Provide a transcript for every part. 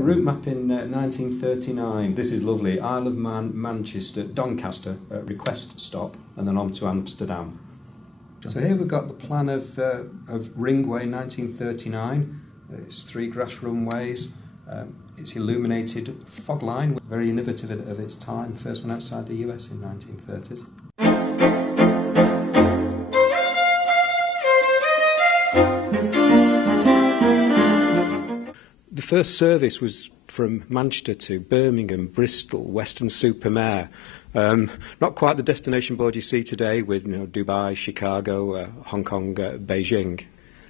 Route map in 1939. This is lovely. Isle of Man, Manchester, Doncaster, request stop, and then on to Amsterdam. So here we've got the plan of Ringway 1939. It's 3 grass runways. It's illuminated fog line, very innovative of its time. First one outside the US in 1930s. The first service was from Manchester to Birmingham, Bristol, Western-super-Mare. Not quite the destination board you see today with Dubai, Chicago, Hong Kong, Beijing.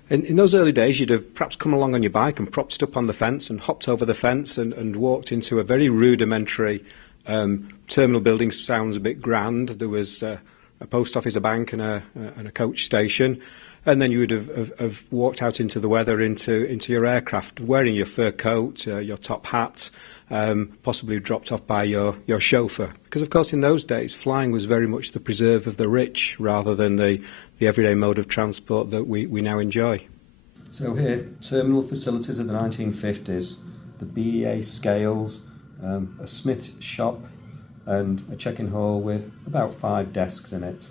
In those early days, you'd have perhaps come along on your bike and propped up on the fence and hopped over the fence and walked into a very rudimentary terminal building. Sounds a bit grand. There was a post office, a bank and a coach station. And then you would have walked out into the weather, into your aircraft, wearing your fur coat, your top hat, possibly dropped off by your chauffeur. Because, of course, in those days, flying was very much the preserve of the rich rather than the everyday mode of transport that we now enjoy. So here, terminal facilities of the 1950s, the BEA scales, a smith shop and a check-in hall with about 5 desks in it.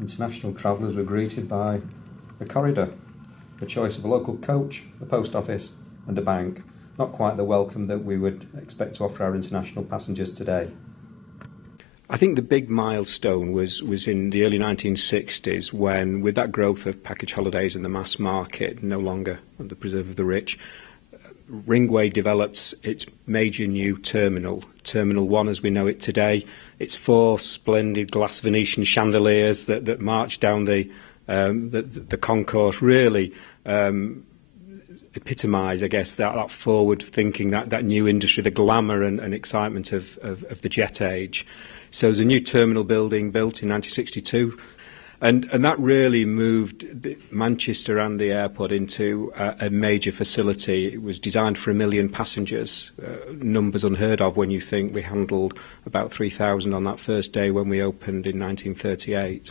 International travellers were greeted by a corridor, the choice of a local coach, the post office and a bank. Not quite the welcome that we would expect to offer our international passengers today. I think the big milestone was in the early 1960s when, with that growth of package holidays in the mass market, no longer the preserve of the rich, Ringway developed its major new terminal, Terminal 1 as we know it today. It's 4 splendid glass Venetian chandeliers that march down the concourse, really epitomise, I guess, that forward thinking, that new industry, the glamour and excitement of the jet age. So there's a new terminal building built in 1962. And that really moved Manchester and the airport into a major facility. It was designed for 1 million passengers, numbers unheard of when you think we handled about 3,000 on that first day when we opened in 1938.